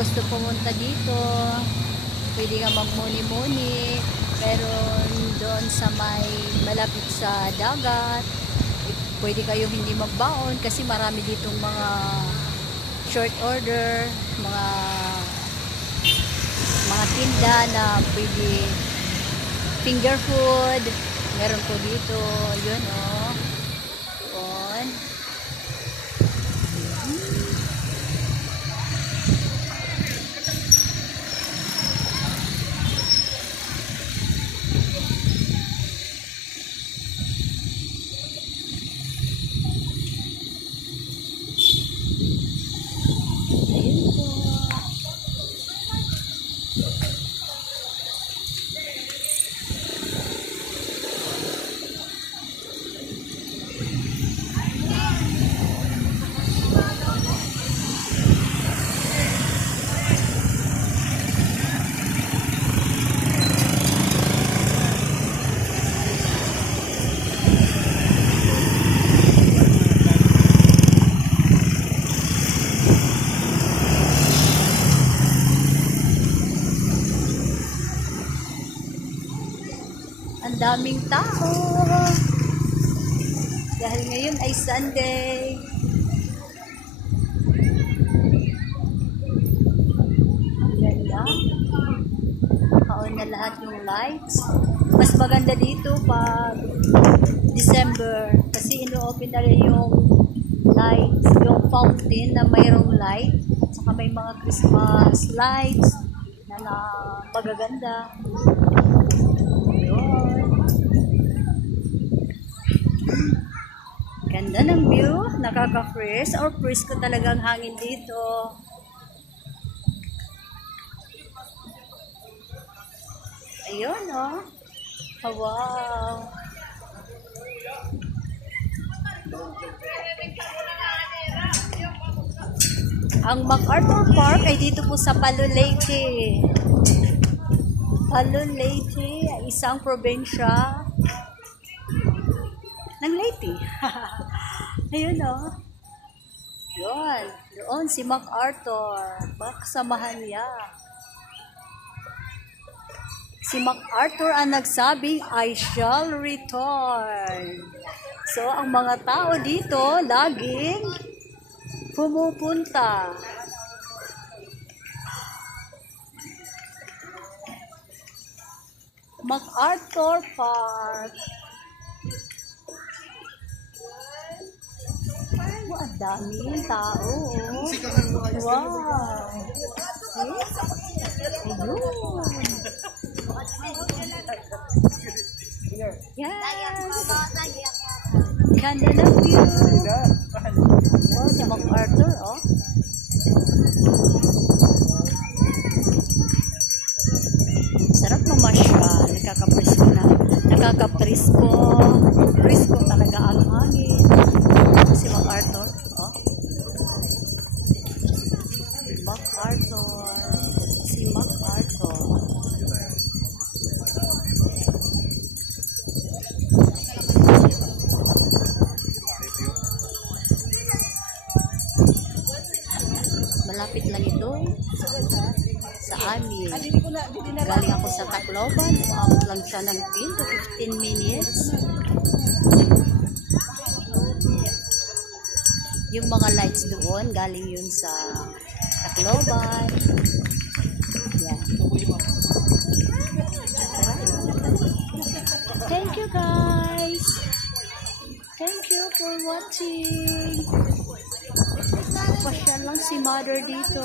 gusto pumunta dito, pwede nga magmuni-muni, pero doon sa may malapit sa dagat, pwede kayo hindi magbaon kasi marami ditong mga short order, mga tinda na pwede finger food. Meron po dito, yun oh. Yun. Ayun po. Ang daming tao. Dahil ngayon ay Sunday. Ang ganda. Kaon na lahat yung lights. Mas maganda dito pag December. Kasi ino-open na rin yung lights, yung fountain na mayroong light. Saka may mga Christmas lights na magaganda. Ganda ng view, nakaka-fresh or fresh ko talagang hangin dito. Ayun oh. Oh, wow. Ang MacArthur Park ay dito po sa Palo Leyte. Palo Leyte ay isang probensya ng Leyte. Ayun o. Yun. Doon si MacArthur. Baka kasamahan niya. Si MacArthur ang nagsabing, I shall return. So, ang mga tao dito, laging pumupunta. MacArthur Park. Oh, ang daming tao. Wow. Ayun. Yes. Ganda ng view. Oh, si MacArthur, oh. Sarap mamasyal. Nakaka-presko na. Nakaka-presko. Presko talaga ang hangin. Si MacArthur, oh. MacArthur. Si MacArthur. Malapit lang ito sa amin. Galing ako sa Tacloban. Umabot lang siya ng 10 to 15 minutes. Yung mga lights doon, galing yun sa Tacloban. Yan. Thank you guys. Thank you for watching. Pasyal lang si mother dito.